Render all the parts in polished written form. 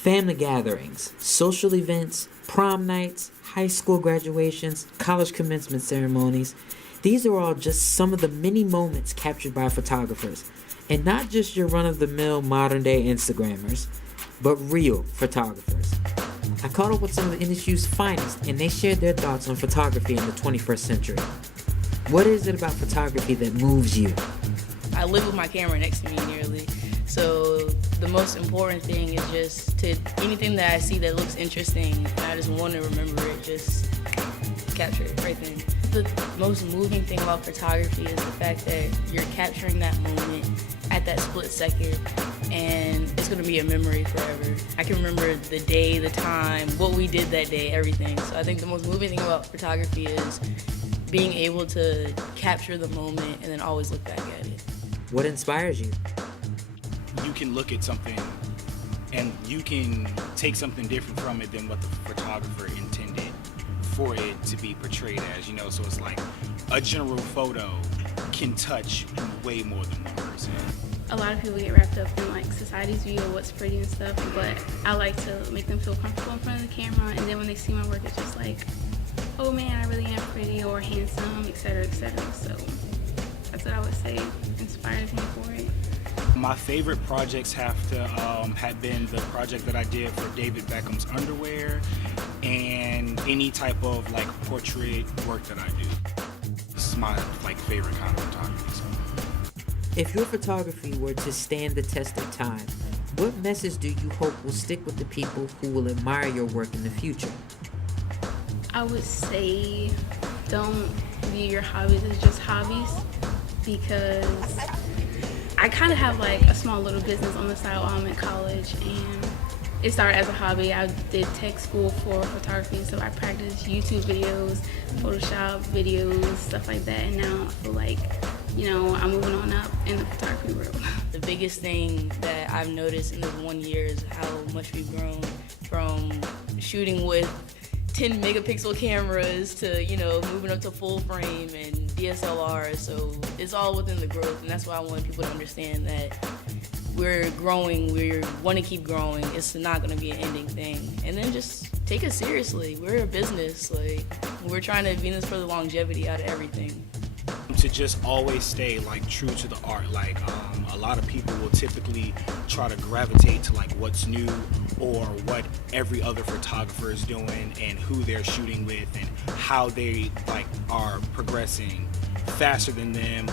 Family gatherings, social events, prom nights, high school graduations, college commencement ceremonies. These are all just some of the many moments captured by photographers. And not just your run-of-the-mill modern-day Instagrammers, but real photographers. I caught up with some of the industry's finest, and they shared their thoughts on photography in the 21st century. What is it about photography that moves you? I live with my camera next to me nearly. So the most important thing is just to anything that I see that looks interesting, and I just want to remember it, just capture it right then. The most moving thing about photography is the fact that you're capturing that moment at that split second, and it's going to be a memory forever. I can remember the day, the time, what we did that day, everything. So I think the most moving thing about photography is being able to capture the moment and then always look back at it. What inspires you? You can look at something and you can take something different from it than what the photographer intended for it to be portrayed as, so it's like a general photo can touch way more than one person. A lot of people get wrapped up in like society's view of what's pretty and stuff, but I like to make them feel comfortable in front of the camera, and then when they see my work, it's just like, oh man, I really am pretty or handsome, etc., etc. So that's what I would say inspires me for it. My favorite projects have been the project that I did for David Beckham's underwear and any type of like portrait work that I do. This is my favorite kind of photography. So. If your photography were to stand the test of time, what message do you hope will stick with the people who will admire your work in the future? I would say don't view your hobbies as just hobbies, because I kind of have like a small little business on the side while I'm in college, and it started as a hobby. I did tech school for photography, so I practiced YouTube videos, Photoshop videos, stuff like that, and now I feel like, I'm moving on up in the photography world. The biggest thing that I've noticed in this 1 year is how much we've grown from shooting with 10 megapixel cameras to, moving up to full frame and DSLR. So it's all within the growth, and that's why I want people to understand that we're growing, we want to keep growing. It's not going to be an ending thing. And then just take it seriously. We're a business. We're trying to be in this for the longevity out of everything. To just always stay true to the art. A lot of people will typically try to gravitate to what's new or what every other photographer is doing and who they're shooting with and how they are progressing faster than them,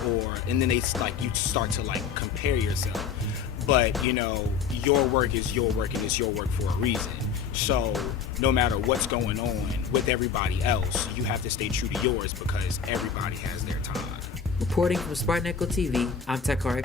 and then they you start to compare yourself. But your work is your work, and it's your work for a reason. So no matter what's going on with everybody else, you have to stay true to yours because everybody has their time. Reporting from Spartan Echo TV, I'm Tykhari.